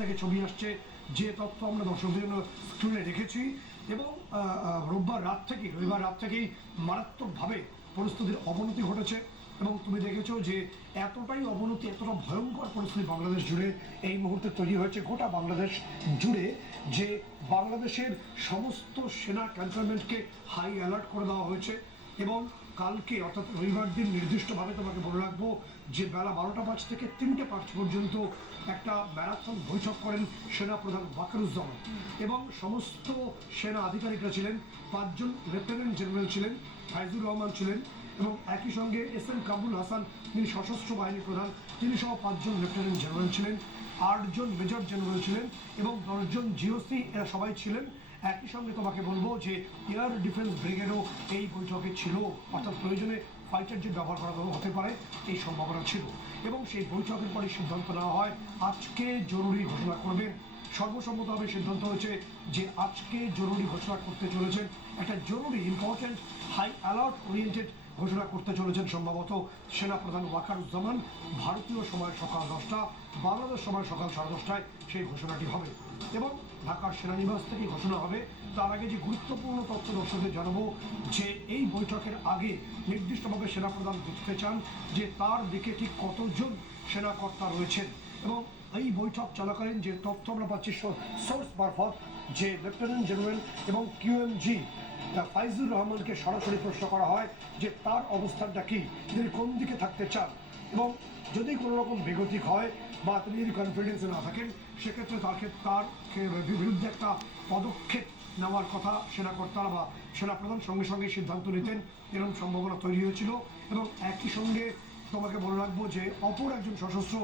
থেকে ছবি আসছে, যে তথ্য আমরা দর্শকদের জন্য স্ক্রিনে রেখেছি। এবং রবিবার রাত থেকেই মারাত্মকভাবে পরিস্থিতির অবনতি ঘটেছে। এবং তুমি দেখেছো যে এতটাই অবনতি, এতটা ভয়ঙ্কর পরিস্থিতি বাংলাদেশ জুড়ে এই মুহূর্তে তৈরি হয়েছে, গোটা বাংলাদেশ জুড়ে, যে বাংলাদেশের সমস্ত সেনা ক্যান্টনমেন্টকে হাই অ্যালার্ট করে দেওয়া হয়েছে। এবং কালকে অর্থাৎ রবিবার দিন নির্দিষ্টভাবে তোমাকে বলে রাখবো যে বেলা 12:05 থেকে 3:05 পর্যন্ত একটা ম্যারাথন বৈঠক করেন সেনাপ্রধান ওয়াকারুজ্জামান। এবং সমস্ত সেনা আধিকারিকরা ছিলেন। 5 জন লেফটেন্যান্ট জেনারেল ছিলেন, ফাইজুর রহমান ছিলেন, এবং একই সঙ্গে SM কামরুল হাসান, তিনি সশস্ত্র বাহিনী প্রধান, তিনি সহ 5 জন লেফটেন্যান্ট জেনারেল ছিলেন, 8 জন মেজর জেনারেল ছিলেন, এবং 10 জন GOC, এরা সবাই ছিলেন। একই সঙ্গে তোমাকে বলবো যে এয়ার ডিফেন্স ব্রিগেডও এই বৈঠকে ছিল, অর্থাৎ প্রয়োজনে ফাইটার জেট ব্যবহার করা হতে পারে এই সম্ভাবনা ছিল। এবং সেই বৈঠকের পরে সিদ্ধান্ত নেওয়া হয় আজকে জরুরি ঘোষণা করবেন। সর্বসম্মতভাবে সিদ্ধান্ত হয়েছে যে আজকে জরুরি ঘোষণা করতে চলেছেন, একটা জরুরি ইম্পর্টেন্ট হাই অ্যালার্ট ওরিয়েন্টেড ঘোষণা করতে চলেছেন সম্ভবত সেনাপ্রধান ওয়াকারুজ্জামান। ভারতীয় সময় সকাল 10টা, বাংলাদেশ সময় সকাল 10:30টায় সেই ঘোষণাটি হবে এবং ঢাকার সেনানিবাস থেকে ঘোষণা হবে। তার আগে যে গুরুত্বপূর্ণ তথ্য দর্শকদের জানাবো যে এই বৈঠকের আগে নির্দিষ্টভাবে সেনাপ্রধান বুঝতে চান যে তার দিকে ঠিক কতজন সেনাকর্তা রয়েছেন। এবং এই বৈঠক চলাকালীন যে তথ্য আমরা পাচ্ছি সোর্স মারফত, যে লেফটেন্যান্ট জেনারেল এবং QMG ফাইজুর রহমানকে সরাসরি প্রশ্ন করা হয় যে তার অবস্থানটা কি, তিনি কোন দিকে থাকতে চান, এবং যদি কোনো রকম বেগতিক হয় বা তিনি যদি কনফিডেন্সে না থাকেন, সেক্ষেত্রে তার বিরুদ্ধে একটা পদক্ষেপ নেওয়ার কথা সেনাকর্তারা বা সেনাপ্রধান সঙ্গে সঙ্গে সিদ্ধান্ত নিতেন, এরকম সম্ভাবনা তৈরি হয়েছিল। এবং একই সঙ্গে তোমাকে বলে রাখবো যে অপর একজন সশস্ত্র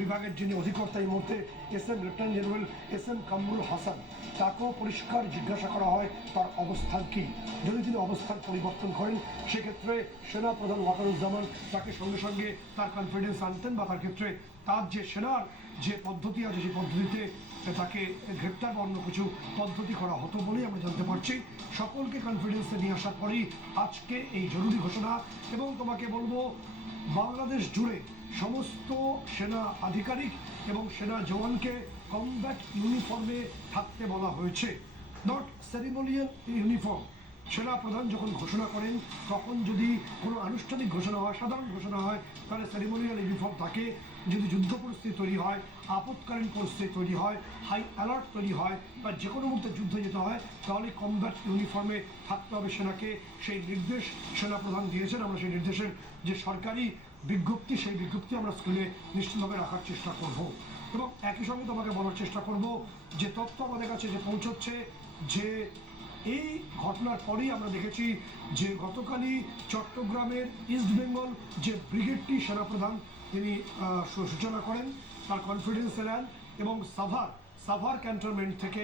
বিভাগের যিনি অধিকর্তা এই মুহূর্তে lieutenant general SM Kamrul Hasan, তাকেও পরিষ্কার জিজ্ঞাসা করা হয় তার অবস্থান কি। যদি তিনি অবস্থান পরিবর্তন করেন, সেক্ষেত্রে সেনাপ্রধান ওয়াকারুজ্জামান তাকে সঙ্গে সঙ্গে তার কনফিডেন্স আনতেন, বা তার ক্ষেত্রে তার যে সেনার যে পদ্ধতি আছে সেই পদ্ধতিতে তাকে গ্রেপ্তার বা অন্য কিছু পদ্ধতি করা হতো বলেই আমরা জানতে পারছি। সকলকে কনফিডেন্সে নিয়ে আসার পরেই আজকে এই জরুরি ঘোষণা। এবং তোমাকে বলবো বাংলাদেশ জুড়ে সমস্ত সেনা আধিকারিক এবং সেনা জওয়ানকে কমব্যাট ইউনিফর্মে থাকতে বলা হয়েছে, নট সেরিমোনিয়াল ইউনিফর্ম। সেনা প্রধান যখন ঘোষণা করেন তখন যদি কোনো আনুষ্ঠানিক ঘোষণা হয়, সাধারণ ঘোষণা হয়, তাহলে সেরিমোনিয়াল ইউনিফর্ম থাকে। যদি যুদ্ধ পরিস্থিতি তৈরি হয়, আপৎকালীন পরিস্থিতি তৈরি হয়, হাই অ্যালার্ট তৈরি হয়, বা যে কোনো মুহূর্তে যুদ্ধে যেতে হয়, তাহলে কমব্যাট ইউনিফর্মে থাকতে হবে সেনাকে। সেই নির্দেশ সেনাপ্রধান দিয়েছেন। আমরা সেই নির্দেশের যে সরকারি বিজ্ঞপ্তি, সেই বিজ্ঞপ্তি আমরা স্ক্রিনে নিশ্চিতভাবে রাখার চেষ্টা করব। এবং একই সঙ্গে তোমাকে বলার চেষ্টা করব যে তথ্য আমাদের কাছে যে পৌঁছচ্ছে, যে এই ঘটনার পরেই আমরা দেখেছি যে গতকালই চট্টগ্রামের ইস্টবেঙ্গল যে ব্রিগেডটি সেনাপ্রধান তিনি সূচনা করেন, তার কনফিডেন্সে নেন এবং সাভার ক্যান্টনমেন্ট থেকে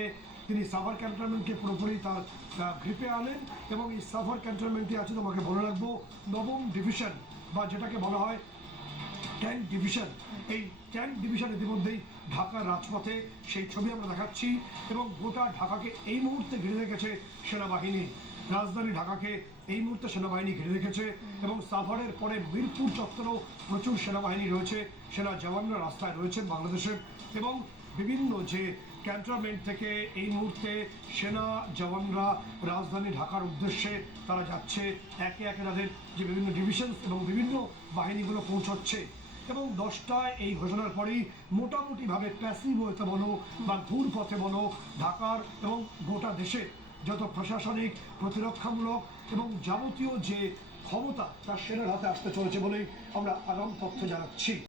তিনি সাভার ক্যান্টনমেন্টকে পুরোপুরি তার গ্রিপে আনেন। এবং এই সাভার ক্যান্টনমেন্টে আছে, তোমাকে বলে রাখবো, 9ম ডিভিশন বা যেটাকে বলা হয় ট্যাঙ্ক ডিভিশন। এই ট্যাঙ্ক ডিভিশন ইতিমধ্যেই ঢাকার রাজপথে, সেই ছবি আমরা দেখাচ্ছি। এবং গোটা ঢাকাকে এই মুহূর্তে ঘিরে রেখেছে সেনাবাহিনী, রাজধানী ঢাকাকে এই মুহূর্তে সেনাবাহিনী ঘিরে রেখেছে। এবং সাভারের পরে মিরপুর চত্বরেও প্রচুর সেনাবাহিনী রয়েছে, সেনা জওয়ানরা রাস্তায় রয়েছেন বাংলাদেশের। এবং বিভিন্ন যে ক্যান্টনমেন্ট থেকে এই মুহূর্তে সেনা জওয়ানরা রাজধানী ঢাকার উদ্দেশ্যে তারা যাচ্ছে, একে একে তাদের যে বিভিন্ন ডিভিশন এবং বিভিন্ন বাহিনীগুলো পৌঁছচ্ছে। এবং 10টায় এই ঘোষণার পরেই মোটামুটিভাবে প্যাসিভ হতে বলো বা ঘুর পথে বলো, ঢাকার এবং গোটা দেশে যত প্রশাসনিক, প্রতিরক্ষামূলক এবং যাবতীয় যে ক্ষমতা, তার সেনার হাতে আসতে চলেছে বলেই আমরা আগাম তথ্য জানাচ্ছি।